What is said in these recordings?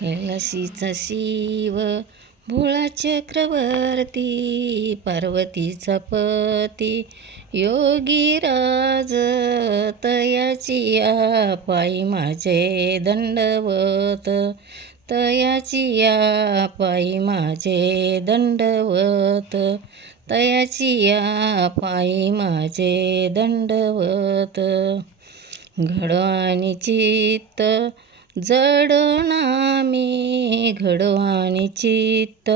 कैलासीचा शिव भोळा चक्रवर्ती, पार्वतीचा पती योगीराज, तयाची या पायी माझे दंडवत, तयाची या पायी माझे दंडवत, तयाची या पायी माझे दंडवत. घड आणि चित्त जडना मी, घड आणि चित्त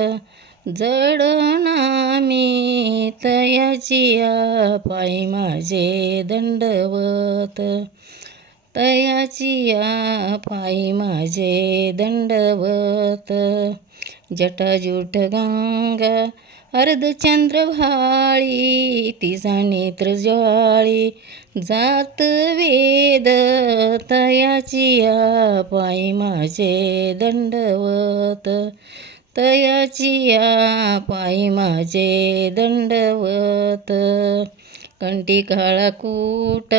जडना मी, तयाची या पायी माझे दंडवत, तयाची या पायी माझे दंडवत. जटाजूट गंगा अर्धचंद्र भाळी, तिचा नेत्र ज्वाळी जात वेद, तयाची या पायी माझे दंडवत, तयाची या पायी माझे दंडवत. कंठी काळाकूट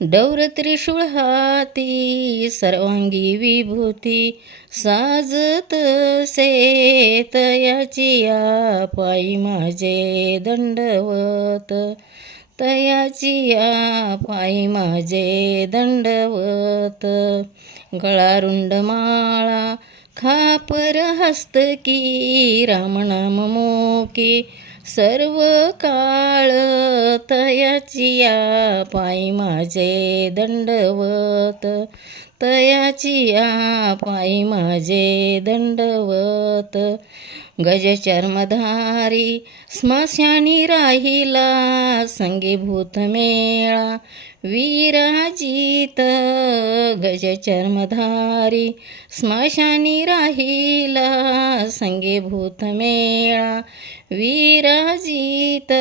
डौर त्रिशूळ हाती, सर्वांगी विभूती साजत से, तयाची या पायी माझे दंडवत, तयाची या पायी माझे दंडवत. गळारुंड माळा खापर हस्तकी, रामनाम मोकी सर्व काळ, तयाची या पायी माझे दंडवत, तयाची या पायी माझे दंडवत. गजचर्मधारी स्मशानी राहिला, संगे भूतमेळा विराजित, गजचर्मधारी स्मशानी राहिला, संगे भूतमेळा विराजित,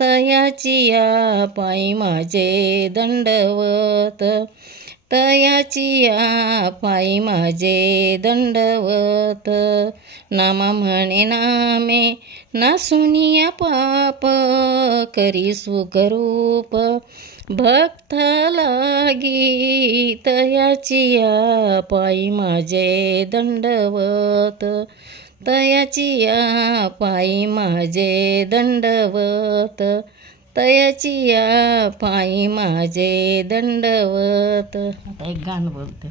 तयाची या पायी माझे दंडवत, तयाची या पायी माझे दंडवत. नामा म्हणे नामे नासुनिया पाप, करी सुखरूप भक्त लागी, तयाची या पायी माझे दंडवत, तयाची या पायी माझे दंडवत, तयाची या पायी माझे दंडवत. आता एक गाणं बोलते.